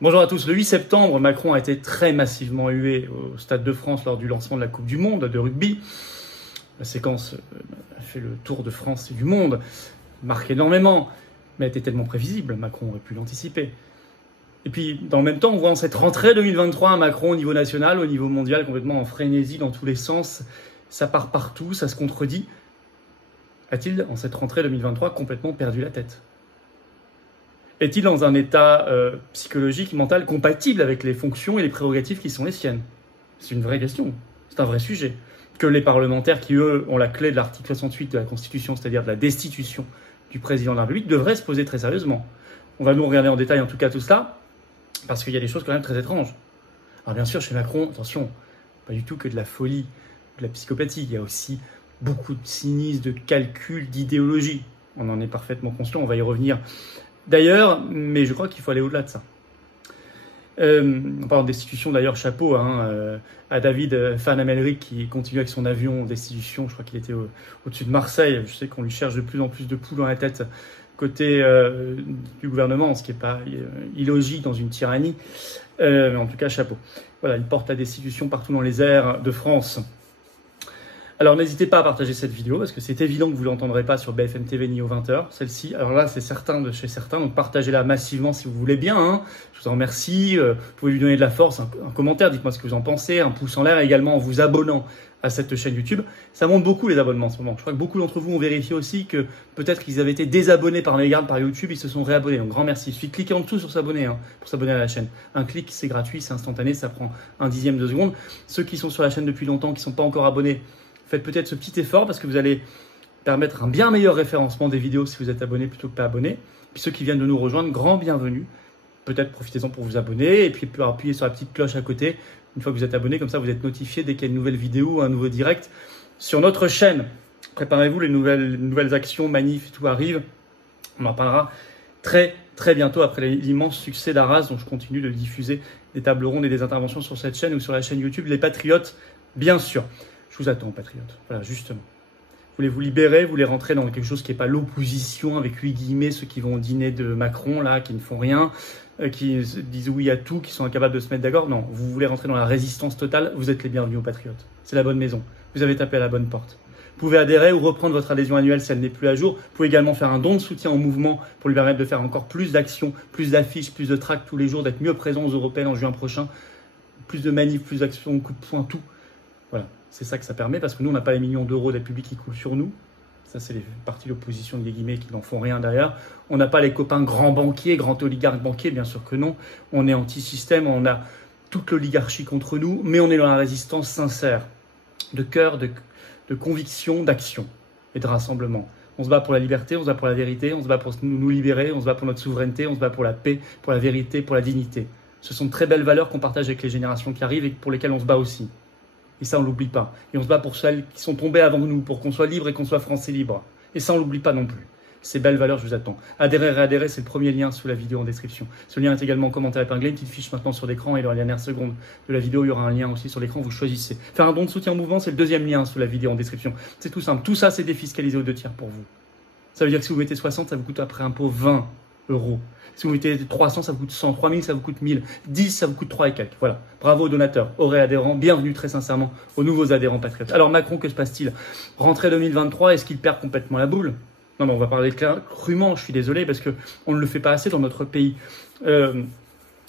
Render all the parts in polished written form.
Bonjour à tous. Le 8 septembre, Macron a été très massivement hué au Stade de France lors du lancement de la Coupe du Monde de rugby. La séquence a fait le tour de France et du monde, marque énormément, mais était tellement prévisible, Macron aurait pu l'anticiper. Et puis, dans le même temps, on voit en cette rentrée 2023 un Macron au niveau national, au niveau mondial, complètement en frénésie dans tous les sens. Ça part partout, ça se contredit. A-t-il, en cette rentrée 2023, complètement perdu la tête ? Est-il dans un état psychologique, mental, compatible avec les fonctions et les prérogatives qui sont les siennes ? C'est une vraie question, c'est un vrai sujet. Que les parlementaires qui, eux, ont la clé de l'article 68 de la Constitution, c'est-à-dire de la destitution du président de la République, devraient se poser très sérieusement. On va nous regarder en détail en tout cas tout cela, parce qu'il y a des choses quand même très étranges. Alors bien sûr, chez Macron, attention, pas du tout que de la folie, de la psychopathie, il y a aussi beaucoup de cynisme, de calcul, d'idéologie. On en est parfaitement conscient, on va y revenir d'ailleurs, mais je crois qu'il faut aller au-delà de ça. En parlant de destitution, d'ailleurs, chapeau à David Van Amelric qui continue avec son avion en destitution. Je crois qu'il était au-dessus de Marseille. Je sais qu'on lui cherche de plus en plus de poules dans la tête côté du gouvernement, ce qui n'est pas illogique dans une tyrannie. Mais en tout cas, chapeau. Voilà, il porte la destitution partout dans les airs de France. Alors n'hésitez pas à partager cette vidéo parce que c'est évident que vous ne l'entendrez pas sur BFM TV ni aux 20h, celle-ci. Alors là, c'est certain de chez certains, donc partagez-la massivement si vous voulez bien. Je vous en remercie. Vous pouvez lui donner de la force, un commentaire, dites-moi ce que vous en pensez, un pouce en l'air également en vous abonnant à cette chaîne YouTube. Ça monte beaucoup les abonnements en ce moment. Je crois que beaucoup d'entre vous ont vérifié aussi que peut-être qu'ils avaient été désabonnés par mégarde par YouTube, ils se sont réabonnés. Donc grand merci. Il suffit de cliquer en dessous sur s'abonner pour s'abonner à la chaîne. Un clic, c'est gratuit, c'est instantané, ça prend un dixième de seconde. Ceux qui sont sur la chaîne depuis longtemps, qui ne sont pas encore abonnés, faites peut-être ce petit effort parce que vous allez permettre un bien meilleur référencement des vidéos si vous êtes abonné plutôt que pas abonné. Puis ceux qui viennent de nous rejoindre, grand bienvenue. Peut-être profitez-en pour vous abonner et puis appuyez sur la petite cloche à côté. Une fois que vous êtes abonné, comme ça vous êtes notifié dès qu'il y a une nouvelle vidéo ou un nouveau direct sur notre chaîne. Préparez-vous, les nouvelles actions, manifs, tout arrive. On en parlera très très bientôt après l'immense succès d'Arras dont je continue de diffuser des tables rondes et des interventions sur cette chaîne ou sur la chaîne YouTube Les Patriotes, bien sûr. Je vous attends, patriotes. Voilà, justement. Vous voulez vous libérer, vous voulez rentrer dans quelque chose qui n'est pas l'opposition, avec 8 guillemets, ceux qui vont au dîner de Macron, là, qui ne font rien, qui disent oui à tout, qui sont incapables de se mettre d'accord. Non, vous voulez rentrer dans la résistance totale, vous êtes les bienvenus aux patriotes. C'est la bonne maison. Vous avez tapé à la bonne porte. Vous pouvez adhérer ou reprendre votre adhésion annuelle si elle n'est plus à jour. Vous pouvez également faire un don de soutien au mouvement pour lui permettre de faire encore plus d'actions, plus d'affiches, plus de tracts tous les jours, d'être mieux présent aux européennes en juin prochain. Plus de manifs, plus d'actions, coup de poing, tout. Voilà. C'est ça que ça permet, parce que nous, on n'a pas les millions d'euros d'aide publique qui coulent sur nous. Ça, c'est les partis de l'opposition, des guillemets, qui n'en font rien derrière. On n'a pas les copains grands banquiers, grands oligarques banquiers, bien sûr que non. On est anti-système, on a toute l'oligarchie contre nous, mais on est dans la résistance sincère, de cœur, de conviction, d'action et de rassemblement. On se bat pour la liberté, on se bat pour la vérité, on se bat pour nous libérer, on se bat pour notre souveraineté, on se bat pour la paix, pour la vérité, pour la dignité. Ce sont de très belles valeurs qu'on partage avec les générations qui arrivent et pour lesquelles on se bat aussi. Et ça, on ne l'oublie pas. Et on se bat pour celles qui sont tombées avant nous, pour qu'on soit libre et qu'on soit français libre. Et ça, on ne l'oublie pas non plus. Ces belles valeurs, je vous attends. Adhérer, réadhérer, c'est le premier lien sous la vidéo en description. Ce lien est également en commentaire épinglé, une petite fiche maintenant sur l'écran, et dans la dernière seconde de la vidéo, il y aura un lien aussi sur l'écran, vous choisissez. Faire un don de soutien au mouvement, c'est le deuxième lien sous la vidéo en description. C'est tout simple. Tout ça, c'est défiscalisé aux 2 tiers pour vous. Ça veut dire que si vous mettez 60, ça vous coûte après impôt 20 €. Si vous mettez 300, ça vous coûte 100. 3000, ça vous coûte 1000. 10, ça vous coûte 3 et quelques. Voilà. Bravo aux donateurs, aux réadhérents. Bienvenue très sincèrement aux nouveaux adhérents patriotes. Alors Macron, que se passe-t-il ? Rentrée 2023, est-ce qu'il perd complètement la boule ? Non, mais on va parler crûment, je suis désolé, parce qu'on ne le fait pas assez dans notre pays.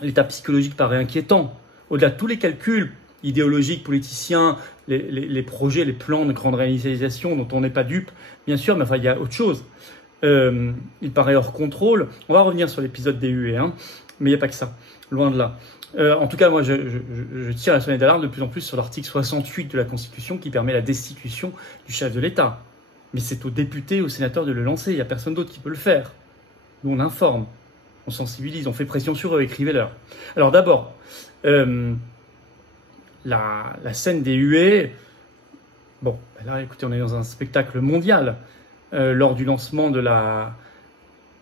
L'état psychologique paraît inquiétant. Au-delà de tous les calculs idéologiques, politiciens, les projets, les plans de grande réalisation dont on n'est pas dupe, bien sûr, mais enfin, il y a autre chose. Il paraît hors contrôle. On va revenir sur l'épisode des huées, mais il n'y a pas que ça, loin de là. En tout cas, moi, je tire la sonnette d'alarme de plus en plus sur l'article 68 de la Constitution qui permet la destitution du chef de l'État. Mais c'est aux députés, aux sénateurs de le lancer. Il n'y a personne d'autre qui peut le faire. Nous, on informe, on sensibilise, on fait pression sur eux, écrivez-leur. Alors d'abord, la scène des huées, bon, là, écoutez, on est dans un spectacle mondial. Lors du lancement de la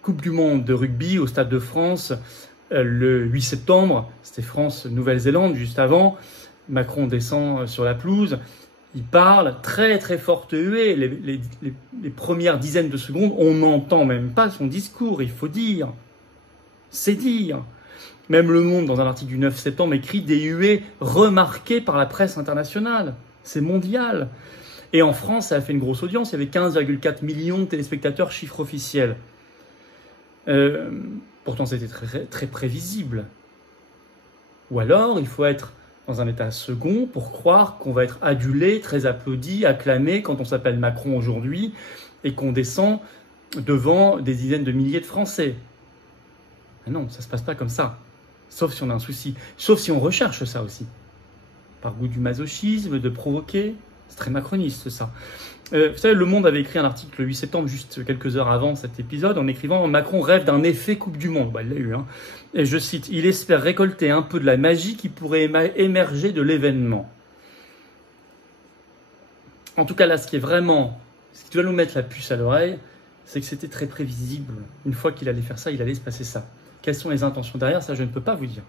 Coupe du Monde de rugby au Stade de France, le 8 septembre, c'était France-Nouvelle-Zélande juste avant, Macron descend sur la pelouse, il parle, très très forte huée, les premières dizaines de secondes, on n'entend même pas son discours, il faut dire, c'est dire. Même Le Monde, dans un article du 9 septembre, écrit des huées remarquées par la presse internationale. C'est mondial. Et en France, ça a fait une grosse audience. Il y avait 15,4 millions de téléspectateurs, chiffre officiel. Pourtant, c'était très, très prévisible. Ou alors, il faut être dans un état second pour croire qu'on va être adulé, très applaudi, acclamé quand on s'appelle Macron aujourd'hui et qu'on descend devant des dizaines de milliers de Français. Mais non, ça ne se passe pas comme ça. Sauf si on a un souci. Sauf si on recherche ça aussi. Par goût du masochisme, de provoquer. C'est très macroniste, ça. Vous savez, Le Monde avait écrit un article le 8 septembre, juste quelques heures avant cet épisode, en écrivant « Macron rêve d'un effet Coupe du Monde ». Bah, il l'a eu, hein. Et je cite « Il espère récolter un peu de la magie qui pourrait émerger de l'événement ». En tout cas, là, ce qui doit nous mettre la puce à l'oreille, c'est que c'était très prévisible. Une fois qu'il allait faire ça, il allait se passer ça. Quelles sont les intentions derrière, ça, je ne peux pas vous dire.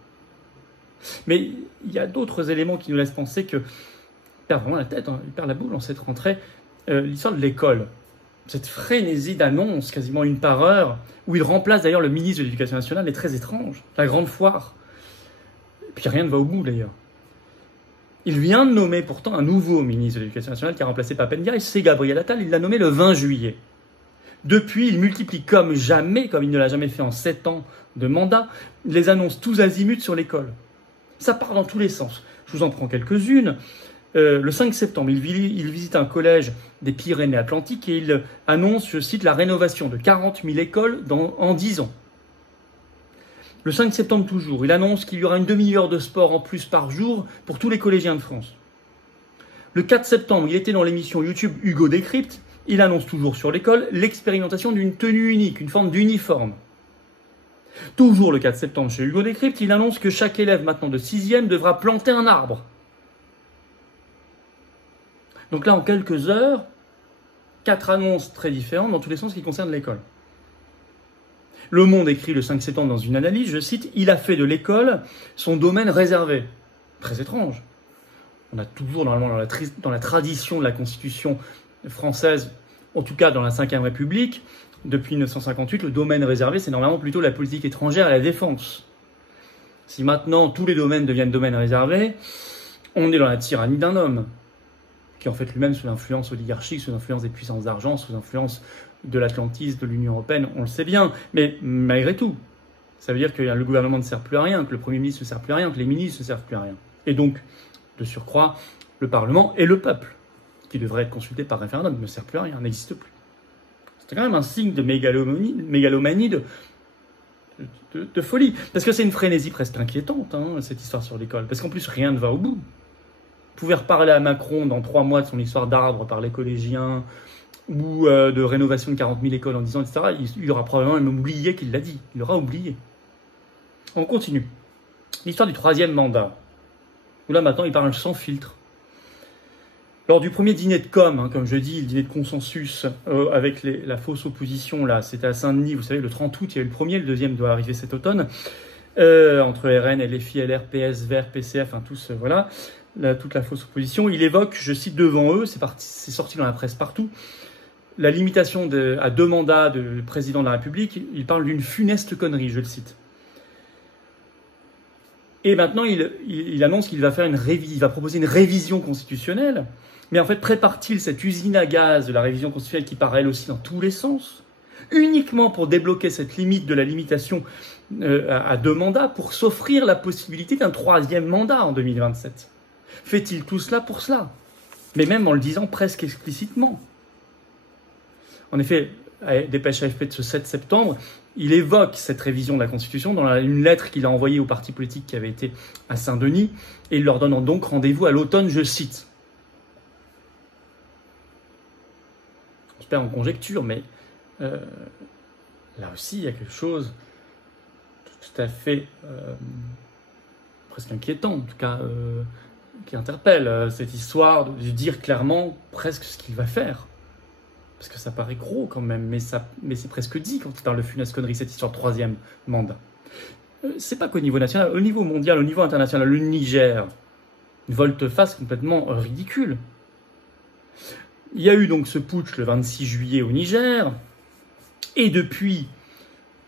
Mais il y a d'autres éléments qui nous laissent penser que il perd vraiment la tête, hein, il perd la boule en cette rentrée. L'histoire de l'école, cette frénésie d'annonces, quasiment une par heure, où il remplace d'ailleurs le ministre de l'Éducation nationale, est très étrange. La grande foire. Et puis rien ne va au bout d'ailleurs. Il vient de nommer pourtant un nouveau ministre de l'Éducation nationale qui a remplacé Pape Ndiaye, c'est Gabriel Attal, il l'a nommé le 20 juillet. Depuis, il multiplie comme jamais, comme il ne l'a jamais fait en 7 ans de mandat, les annonces tous azimuts sur l'école. Ça part dans tous les sens. Je vous en prends quelques-unes. Le 5 septembre, il visite un collège des Pyrénées-Atlantiques et il annonce, je cite, la rénovation de 40 000 écoles en 10 ans. Le 5 septembre toujours, il annonce qu'il y aura une demi-heure de sport en plus par jour pour tous les collégiens de France. Le 4 septembre, il était dans l'émission YouTube Hugo Décrypte. Il annonce toujours sur l'école l'expérimentation d'une tenue unique, une forme d'uniforme. Toujours le 4 septembre chez Hugo Décrypte, il annonce que chaque élève maintenant de 6e devra planter un arbre. Donc là, en quelques heures, 4 annonces très différentes dans tous les sens qui concernent l'école. Le Monde écrit le 5 septembre dans une analyse, je cite, « Il a fait de l'école son domaine réservé ». Très étrange. On a toujours, normalement, dans la tradition de la Constitution française, en tout cas dans la Ve République, depuis 1958, le domaine réservé, c'est normalement plutôt la politique étrangère et la défense. Si maintenant tous les domaines deviennent domaines réservés, on est dans la tyrannie d'un homme, qui est en fait lui-même sous l'influence oligarchique, sous l'influence des puissances d'argent, sous l'influence de l'atlantisme, de l'Union européenne, on le sait bien. Mais malgré tout, ça veut dire que le gouvernement ne sert plus à rien, que le Premier ministre ne sert plus à rien, que les ministres ne servent plus à rien. Et donc, de surcroît, le Parlement et le peuple, qui devrait être consulté par référendum, ne sert plus à rien, n'existe plus. C'est quand même un signe de mégalomanie, de folie. Parce que c'est une frénésie presque inquiétante, hein, cette histoire sur l'école. Parce qu'en plus, rien ne va au bout. Vous pouvez reparler à Macron dans 3 mois de son histoire d'arbre par les collégiens ou de rénovation de 40 000 écoles en 10 ans, etc. Il aura probablement même oublié qu'il l'a dit. Il aura oublié. On continue. L'histoire du 3e mandat. Où là, maintenant, il parle sans filtre. Lors du premier dîner de com, hein, comme je dis, le dîner de consensus avec la fausse opposition, là, c'était à Saint-Denis, vous savez, le 30 août, il y a eu le premier, le deuxième doit arriver cet automne, entre RN, LFI, LR, PS, Vert, PCF, hein, tous, voilà. Toute la fausse opposition, il évoque, je cite devant eux, c'est sorti dans la presse partout, la limitation à 2 mandats de président de la République. Il parle d'une funeste connerie, je le cite. Et maintenant, il annonce qu'il va il va proposer une révision constitutionnelle. Mais en fait, prépare-t-il cette usine à gaz de la révision constitutionnelle qui part elle aussi dans tous les sens, uniquement pour débloquer cette limite de la limitation à 2 mandats, pour s'offrir la possibilité d'un 3e mandat en 2027 ? Fait-il tout cela pour cela? Mais même en le disant presque explicitement. En effet, dépêche AFP de ce 7 septembre, il évoque cette révision de la Constitution dans une lettre qu'il a envoyée aux partis politiques qui avaient été à Saint-Denis, et il leur donne donc rendez-vous à l'automne, je cite. On se perd en conjecture, mais là aussi, il y a quelque chose de tout à fait presque inquiétant, en tout cas qui interpelle cette histoire de dire clairement presque ce qu'il va faire. Parce que ça paraît gros quand même, mais c'est presque dit quand il parle de funeste connerie, cette histoire de 3e mandat. C'est pas qu'au niveau national, au niveau mondial, au niveau international, le Niger, une volte-face complètement ridicule. Il y a eu donc ce putsch le 26 juillet au Niger, et depuis,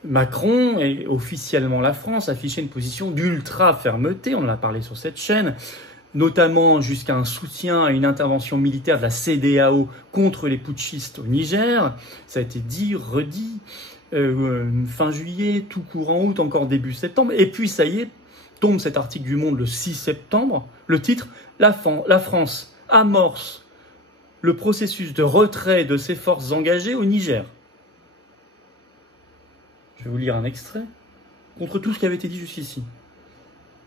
Macron et officiellement la France affichait une position d'ultra-fermeté, on en a parlé sur cette chaîne, notamment jusqu'à un soutien à une intervention militaire de la CEDEAO contre les putschistes au Niger. Ça a été dit, redit, fin juillet, tout courant août, encore début septembre. Et puis ça y est, tombe cet article du Monde le 6 septembre, le titre « La France amorce le processus de retrait de ses forces engagées au Niger ». Je vais vous lire un extrait, contre tout ce qui avait été dit jusqu'ici.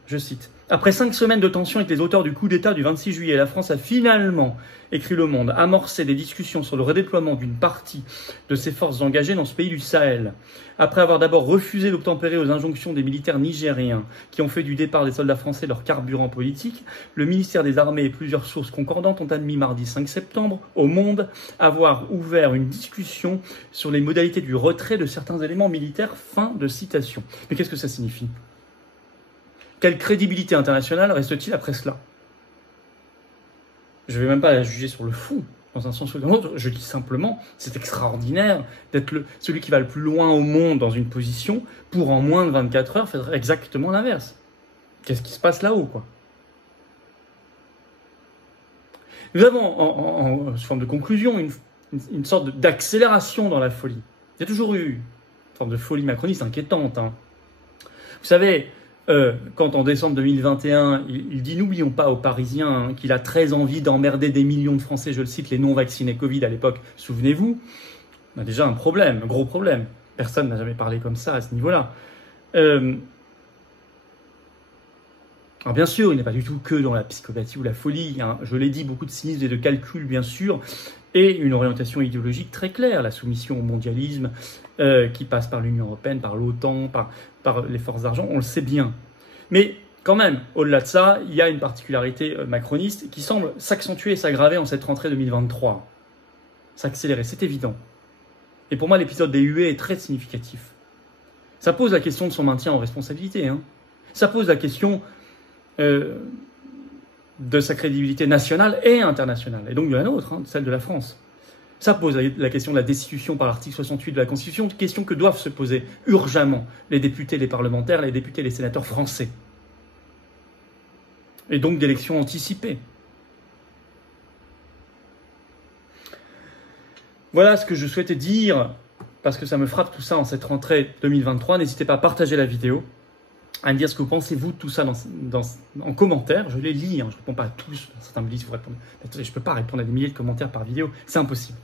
Je cite. « Après 5 semaines de tension avec les auteurs du coup d'État du 26 juillet, la France a finalement, écrit Le Monde, amorcé des discussions sur le redéploiement d'une partie de ses forces engagées dans ce pays du Sahel. Après avoir d'abord refusé d'obtempérer aux injonctions des militaires nigériens qui ont fait du départ des soldats français leur carburant politique, le ministère des Armées et plusieurs sources concordantes ont admis mardi 5 septembre au Monde avoir ouvert une discussion sur les modalités du retrait de certains éléments militaires. » Fin de citation. Mais qu'est-ce que ça signifie ? Quelle crédibilité internationale reste-t-il après cela ? Je ne vais même pas la juger sur le fond, dans un sens ou dans l'autre. Je dis simplement, c'est extraordinaire d'être celui qui va le plus loin au monde dans une position pour, en moins de 24 heures, faire exactement l'inverse. Qu'est-ce qui se passe là-haut, quoi ? Nous avons, en forme de conclusion, une sorte d'accélération dans la folie. Il y a toujours eu une forme de folie macroniste inquiétante. Hein. Vous savez... quand en décembre 2021, il dit « N'oublions pas aux Parisiens qu'il a très envie d'emmerder des millions de Français, je le cite, les non-vaccinés Covid à l'époque, souvenez-vous », on a déjà un problème, un gros problème. Personne n'a jamais parlé comme ça à ce niveau-là. Alors bien sûr, il n'est pas du tout que dans la psychopathie ou la folie. Hein. Je l'ai dit, beaucoup de cynisme et de calcul, bien sûr, et une orientation idéologique très claire, la soumission au mondialisme qui passe par l'Union européenne, par l'OTAN, par les forces d'argent, on le sait bien. Mais quand même, au-delà de ça, il y a une particularité macroniste qui semble s'accentuer et s'aggraver en cette rentrée 2023. S'accélérer, c'est évident. Et pour moi, l'épisode des huées est très significatif. Ça pose la question de son maintien en responsabilité. Hein. Ça pose la question de sa crédibilité nationale et internationale, et donc de la nôtre, hein, celle de la France. Ça pose la question de la destitution par l'article 68 de la Constitution, question que doivent se poser urgemment les députés, les parlementaires, les députés, les sénateurs français. Et donc d'élections anticipées. Voilà ce que je souhaitais dire, parce que ça me frappe tout ça en cette rentrée 2023. N'hésitez pas à partager la vidéo, à me dire ce que vous pensez-vous de tout ça en commentaire. Je les lis, hein, je ne réponds pas à tous. Certains me disent qu'il faut répondre. Attendez, je ne peux pas répondre à des milliers de commentaires par vidéo, c'est impossible.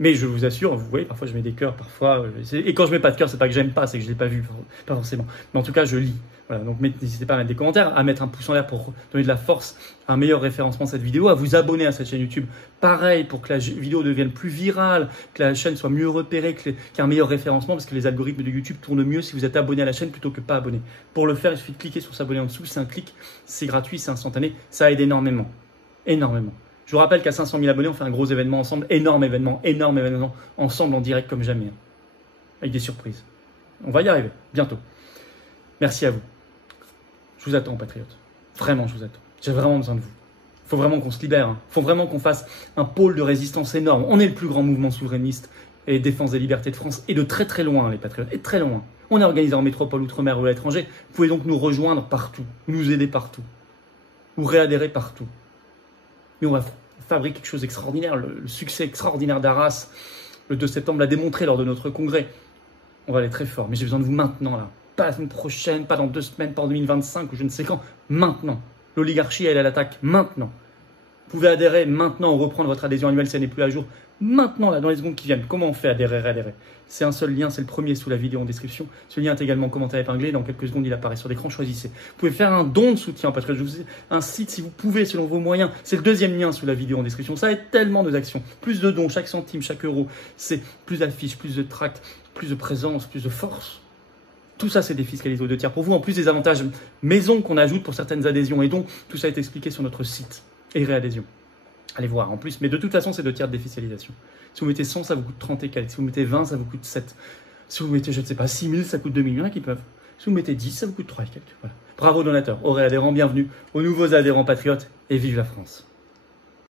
Mais je vous assure, vous voyez, parfois je mets des cœurs, parfois... Et quand je mets pas de cœur, c'est pas que j'aime pas, c'est que je l'ai pas vu, pas forcément. Mais en tout cas, je lis. Voilà, donc n'hésitez pas à mettre des commentaires, à mettre un pouce en l'air pour donner de la force, un meilleur référencement de cette vidéo, à vous abonner à cette chaîne YouTube. Pareil, pour que la vidéo devienne plus virale, que la chaîne soit mieux repérée, qu'il y ait un meilleur référencement, parce que les algorithmes de YouTube tournent mieux si vous êtes abonné à la chaîne plutôt que pas abonné. Pour le faire, il suffit de cliquer sur s'abonner en dessous, c'est un clic, c'est gratuit, c'est instantané, ça aide énormément. Énormément. Je vous rappelle qu'à 500 000 abonnés, on fait un gros événement ensemble, énorme événement ensemble en direct comme jamais, avec des surprises. On va y arriver, bientôt. Merci à vous. Je vous attends, patriotes. Vraiment, je vous attends. J'ai vraiment besoin de vous. Il faut vraiment qu'on se libère. Il faut vraiment qu'on fasse un pôle de résistance énorme. On est le plus grand mouvement souverainiste et défense des libertés de France, et de très très loin, les patriotes, et très loin. On est organisé en métropole, outre-mer ou à l'étranger. Vous pouvez donc nous rejoindre partout, nous aider partout, ou réadhérer partout. Mais on va fabriquer quelque chose d'extraordinaire. Le succès extraordinaire d'Arras, le 2 septembre, l'a démontré lors de notre congrès. On va aller très fort. Mais j'ai besoin de vous maintenant, là. Pas la semaine prochaine, pas dans 2 semaines, pas en 2025 ou je ne sais quand. Maintenant. L'oligarchie, elle est à l'attaque. Maintenant. Vous pouvez adhérer maintenant ou reprendre votre adhésion annuelle si elle n'est plus à jour. Maintenant, là, dans les secondes qui viennent. Comment on fait adhérer? C'est un seul lien, c'est le premier sous la vidéo en description. Ce lien est également en commentaire épinglé. Dans quelques secondes, il apparaît sur l'écran. Choisissez. Vous pouvez faire un don de soutien, parce que je vous ai un site si vous pouvez, selon vos moyens. C'est le deuxième lien sous la vidéo en description. Ça aide tellement nos actions. Plus de dons, chaque centime, chaque euro. C'est plus d'affiches, plus de tracts, plus de présence, plus de force. Tout ça, c'est défiscalisé aux 2 tiers pour vous. En plus des avantages maison qu'on ajoute pour certaines adhésions et dons, tout ça est expliqué sur notre site. Et réadhésion. Allez voir en plus. Mais de toute façon, c'est 2 tiers de défiscalisation. Si vous mettez 100, ça vous coûte 30 et quelques. Si vous mettez 20, ça vous coûte 7. Si vous mettez, je ne sais pas, 6 000, ça coûte 2 millions qui peuvent. Si vous mettez 10, ça vous coûte 3 et quelques. Voilà. Bravo donateurs, aux réadhérents, bienvenue aux nouveaux adhérents patriotes et vive la France.